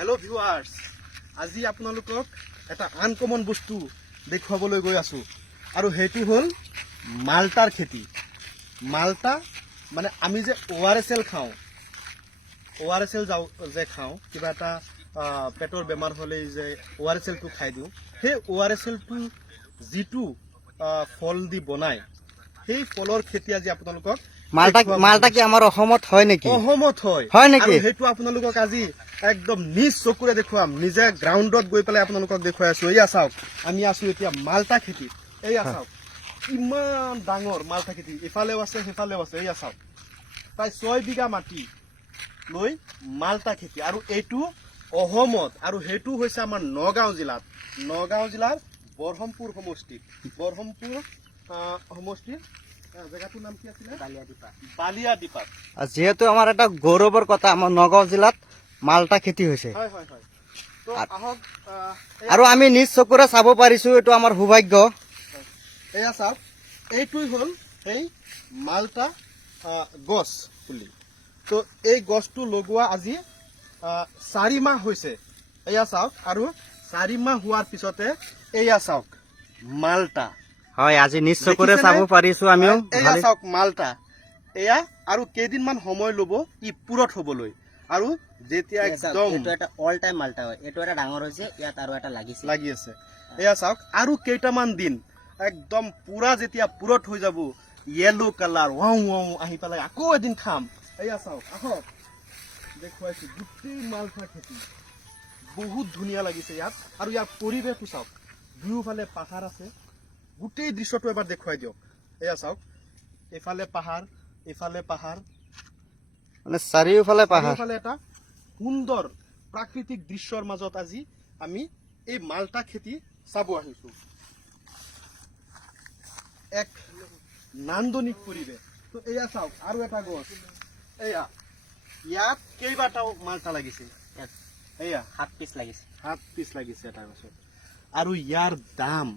Hello' viewers, আজি আপোনালোকক এটা আনকমন বস্তু দেখুৱাবলৈ গৈ আছোঁ আৰু সেইটো হ'ল মাল্টাৰ খেতি। মাল্টা মানে আমি যে ORSL খাওঁ, ORSL যে খাওঁ, কিবা এটা পেটৰ বেমাৰ হ'লেই যে ORSLটো খাই দিওঁ, সেই ORSLটো যিটো ফল দি বনায়, সেই ফলৰ খেতি আজি আপোনালোকক মাল্টা কি আমাৰ অসমত হয় নেকি? অসমত হয় নেকি? সেইটো আপোনালোকক আজি একদম নিজ চকুৰে দেখুৱাম, নিজে গ্ৰাউণ্ডত গৈ পেলাই আপোনালোকক দেখুৱাই আছো। এয়া চাওক, আমি আছো এতিয়া মাল্টা খেতি। এয়া চাওক ইমান ডাঙৰ মাল্টা খেতি, ইফালেও আছে সিফালেও আছে। এয়া চাওক প্ৰায় 6 বিঘা মাটি লৈ মাল্টা খেতি, আৰু এইটো অসমত, আৰু সেইটো হৈছে আমাৰ নগাঁও জিলাত, নগাঁও জিলাৰ বৰহমপুৰ সমষ্টিত, বৰহমপুৰ সমষ্টিৰ জেগাটোৰ নাম কি আছিলে? বালিয়াডিপাত। যিহেতু আমাৰ এটা গৌৰৱৰ কথা, আমাৰ নগাঁও জিলাত মাল্টা খেতি হৈছে। হয় হয় হয়। তো আহক, আৰু আমি নিজ চকুৰে চাব পাৰিছো, এইটো আমাৰ সৌভাগ্য। এয়া চাওক, এইটোই হ'ল এই মাল্টা গছ পুলি। তো এই গছটো লগোৱা আজি 4 মাহ হৈছে। এয়া চাওক, আৰু 4 মাহ হোৱাৰ পিছতে এয়া চাওক মাল্টা। হয়, আজি নিজ চকুৰে চাব পাৰিছো আমিও। এয়া চাওক মাল্টা, এয়া আৰু কেইদিনমান সময় ল'ব ই পুৰঠ হ'বলৈ, আৰু যেতিয়া একদম এটা অল টাইম মাল্টা হয়, এইটো এটা ডাঙৰ হৈছে, ইয়াত আৰু এটা লাগি আছে। এয়া চাওক, আৰু কেইটামান দিন একদম পুৰা যেতিয়া পুৰঠ হৈ যাব, য়েলো কালাৰ ৱাও ৱাও আহি পেলাই আকৌ এদিন খাম। এয়া চাওক, আহক দেখুৱাইছো গোটেই মাল্টা খেতি, বহুত ধুনীয়া লাগিছে ইয়াত। আৰু ইয়াৰ পৰিৱেশটো চাওক, দুয়োফালে পাহাৰ আছে, গোটেই দৃশ্যটো এবাৰ দেখুৱাই দিয়ক। এয়া চাওক, এইফালে পাহাৰ, এইফালে পাহাৰ, মানে চাৰিওফালে পাহাৰ। চাৰিওফালে এটা সুন্দৰ প্ৰাকৃতিক দৃশ্যৰ মাজত আজি আমি এই মাল্টা খেতি চাব আহিছো। এক নান্দনিক পৰিৱেশ। তো এয়া চাওক, আৰু এটা গছ, এয়া ইয়াত কেইবাটাও মাল্টা লাগিছে, এয়া 7 পিচ লাগিছে। 7 পিচ লাগিছে এটা গছত। আৰু ইয়াৰ দাম,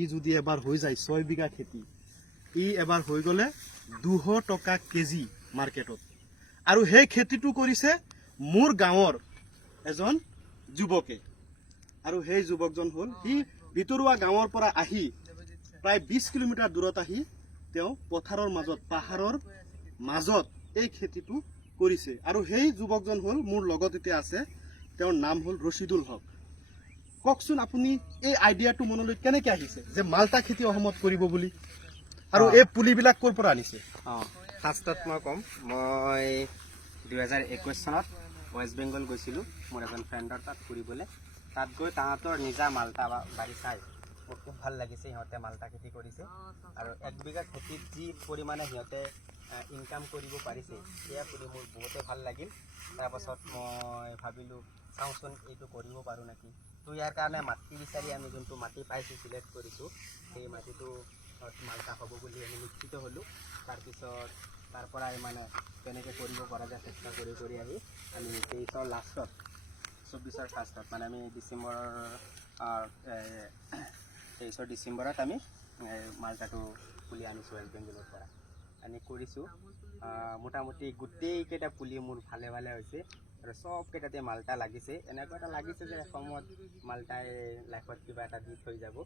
ই যদি এবাৰ হৈ যায় 6 বিঘা খেতি, ই এবাৰ হৈ গ'লে 200 টকা কেজি মাৰ্কেটত। আৰু সেই খেতিটো কৰিছে মোৰ গাঁৱৰ এজন যুৱকে, আৰু সেই যুৱকজন হ'ল, সি ভিতৰুৱা গাঁৱৰ পৰা আহি প্ৰায় 20 কিলোমিটাৰ দূৰত আহি তেওঁ পথাৰৰ মাজত, পাহাৰৰ মাজত এই খেতিটো কৰিছে। আৰু সেই যুৱকজন হ'ল মোৰ লগত এতিয়া আছে, তেওঁৰ নাম হ'ল ৰচিদুল হক। কওকচোন আপুনি এই আইডিয়াটো মনলৈ কেনেকৈ আহিছে যে মাল্টা খেতি অসমত কৰিব বুলি, আৰু এই পুলিবিলাক ক'ৰ পৰা আনিছে? ফাৰ্ষ্টত মই ক'ম, মই 2021 চনত ৱেষ্ট বেংগল গৈছিলোঁ মোৰ এজন ফ্ৰেণ্ডৰ তাত ফুৰিবলৈ। তাত গৈ তাহাঁতৰ নিজা মাল্টা বাৰী চাই মোৰ খুব ভাল লাগিছে। সিহঁতে মাল্টা খেতি কৰিছে, আৰু 1 বিঘা খেতিত যি পৰিমাণে সিহঁতে ইনকাম কৰিব পাৰিছে, সেয়া কৰি মোৰ বহুতে ভাল লাগিল। তাৰপাছত মই ভাবিলোঁ চাওঁচোন এইটো কৰিব পাৰোঁ নেকি। তো ইয়াৰ কাৰণে মাটি বিচাৰি আমি যোনটো মাটি পাইছোঁ, চিলেক্ট কৰিছোঁ, সেই মাটিটো মাল্টা হ'ব বুলি আমি নিশ্চিত হ'লোঁ। তাৰপিছত তাৰ পৰাই মানে কেনেকৈ কৰিব পৰা যায় চেষ্টা কৰি আহি আমি 23ৰ লাষ্টত, 24ৰ ফাৰ্ষ্টত, মানে আমি ডিচেম্বৰৰ ডিচেম্বৰত আমি মাল্টাটো পুলি আনিছোঁ ৱেষ্ট বেংগলৰ পৰা, আনি কৰিছোঁ। মোটামুটি গোটেইকেইটা পুলি মোৰ ভালে হৈছে, আৰু চবকেইটাতে মাল্টা লাগিছে। এনেকুৱা এটা লাগিছে যে এসময়ত মাল্টাই লাইফত কিবা এটা দি থৈ যাব।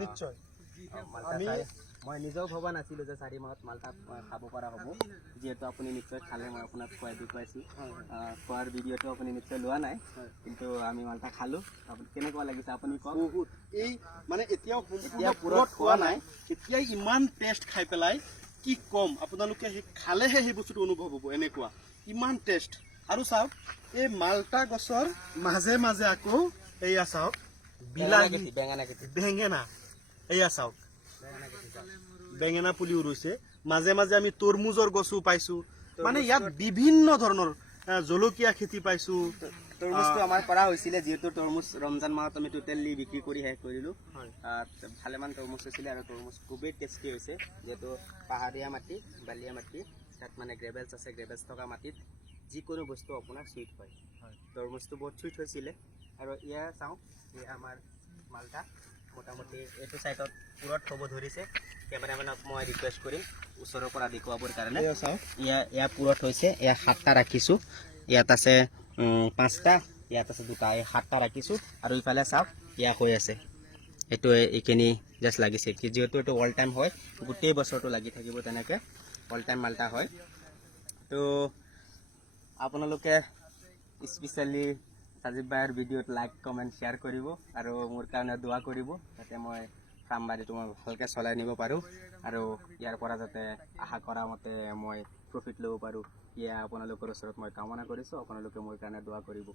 নিশ্চয়। মাল্টা চাই মই নিজেও ভবা নাছিলোঁ যে 4 মাহত মাল্টা খাব পৰা হ'ব। যিহেতু আপুনি নিশ্চয় খালে, মই আপোনাক দেখুৱাইছোঁ, খোৱাৰ ভিডিঅ'টো আপুনি নিশ্চয় লোৱা নাই, কিন্তু আমি মাল্টা খালোঁ। আপুনি কেনেকুৱা লাগিছে আপুনি কওক? বহুত, এই মানে এতিয়া পুৰঠ হোৱা নাই, এতিয়াই ইমান টেষ্ট খাই পেলাই কি ক'ম, আপোনালোকে সেই খালেহে সেই বস্তুটো অনুভৱ হ'ব, এনেকুৱা ইমান টেষ্ট। আৰু চাওক, এই মাল্টা গছৰ মাজে মাজে আকৌ এয়া চাওক বিলাহী, বেঙেনা, এয়া চাওক বেঙেনা পুলিও ৰৈছে। মাজে মাজে আমি তৰমুজৰ গছো পাইছোঁ, মানে ইয়াত বিভিন্ন ধৰণৰ জলকীয়া খেতি পাইছোঁ। তৰমুজটো আমাৰ কৰা হৈছিলে, যিহেতু তৰমুজ ৰমজান মাহত আমি টোটেলি বিক্ৰী কৰি শেষ কৰিলোঁ। ভালেমান তৰমুজ হৈছিলে, আৰু তৰমুজ খুবেই টেষ্টি হৈছে। যিহেতু পাহাৰীয়া মাটি, বালিয়া মাটি, তাত মানে গ্ৰেভেলছ আছে, গ্ৰেভেলছ থকা মাটিত যিকোনো বস্তু আপোনাৰ চুইট হয়। তৰমুজটো বহুত চুইট হৈছিলে। আৰু এয়া চাওঁ, এয়া আমাৰ মাল্টা মোটামুটি এইটো ছাইডত পুৰঠ হ'ব ধৰিছে। কেমেৰামেনক মই ৰিকুৱেষ্ট কৰিম ওচৰৰ পৰা দেখুৱাবৰ কাৰণে। এয়া পুৰঠ হৈছে, এয়া 7টা ৰাখিছোঁ। ইয়াত আছে 5টা, ইয়াত আছে 2টা, এই 7টা ৰাখিছোঁ। আৰু ইফালে চাওক ইয়াত হৈ আছে, এইটো এইখিনি জাষ্ট লাগিছে কি, যিহেতু এইটো অল টাইম হয়, গোটেই বছৰটো লাগি থাকিব, তেনেকৈ অল টাইম মাল্টা হয়। তো আপোনালোকে স্পেচিয়েলি সাজিব ভাইৰ ভিডিঅ'ত লাইক কমেণ্ট শ্বেয়াৰ কৰিব আৰু মোৰ কাৰণে দোৱা কৰিব, যাতে মই ফাৰ্ম বাৰীটো মই ভালকৈ চলাই নিব পাৰোঁ আৰু ইয়াৰ পৰা যাতে আশা কৰা মতে মই প্ৰফিট ল'ব পাৰোঁ। ইয়া আপোনালোকৰ ওচৰত মই কামনা কৰিছোঁ, আপোনালোকে মোৰ কাৰণে দোৱা কৰিব।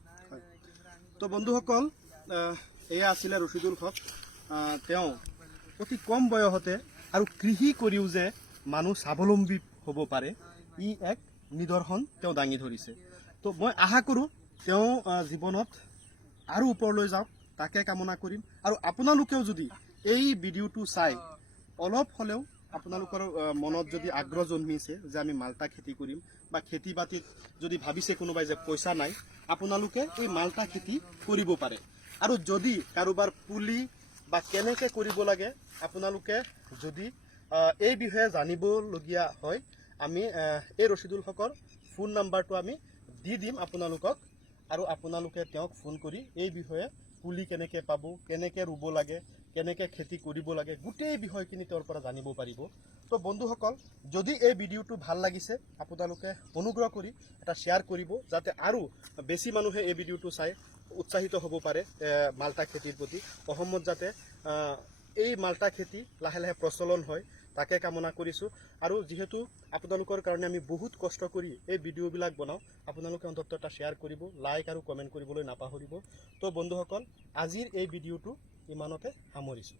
তো বন্ধুসকল, এয়া আছিলে ৰচিদুল হক। তেওঁ অতি কম বয়সতে আৰু কৃষি কৰিও যে মানুহ স্বাৱলম্বী হ'ব পাৰে, ই এক নিদৰ্শন তেওঁ দাঙি ধৰিছে। তো মই আশা কৰোঁ তেওঁ জীৱনত আৰু ওপৰলৈ যাওক, তাকে কামনা কৰিম। আৰু আপোনালোকেও যদি এই ভিডিঅ'টো চাই অলপ হ'লেও আপোনালোকৰ মনত যদি আগ্ৰহ জন্মিছে যে আমি মাল্টা খেতি কৰিম, বা খেতি বাতিত যদি ভাবিছে কোনোবাই যে পইচা নাই, আপোনালোকে এই মাল্টা খেতি কৰিব পাৰে। আৰু যদি কাৰোবাৰ পুলি বা কেনেকৈ কৰিব লাগে আপোনালোকে যদি এই বিষয়ে জানিবলগীয়া হয়, আমি এই ৰচিদুল হকৰ ফোন নাম্বাৰটো আমি দি দিম আপোনালোকক, আৰু আপোনালোকে তেওঁক ফোন কৰি এই বিষয়ে পুলি কেনেকৈ পাব, কেনেকৈ ৰুব লাগে, কেনেকৈ খেতি কৰিব লাগে, গোটেই বিষয়খিনি তেওঁৰ পৰা জানিব পাৰিব। তো বন্ধুসকল, যদি এই ভিডিঅ'টো ভাল লাগিছে আপোনালোকে অনুগ্ৰহ কৰি এটা শ্বেয়াৰ কৰিব, যাতে আৰু বেছি মানুহে এই ভিডিঅ'টো চাই উৎসাহিত হ'ব পাৰে মাল্টা খেতিৰ প্ৰতি। অসমত যাতে এই মাল্টা খেতি লাহে লাহে প্ৰচলন হয়, তাকে কামনা কৰিছোঁ। আৰু যিহেতু আপোনালোকৰ কাৰণে আমি বহুত কষ্ট কৰি এই ভিডিঅ'বিলাক বনাওঁ, আপোনালোকে অন্ততঃ এটা শ্বেয়াৰ কৰিব, লাইক আৰু কমেণ্ট কৰিবলৈ নাপাহৰিব। তো বন্ধুসকল, আজিৰ এই ভিডিঅ'টো ইমানতে সামৰিছোঁ।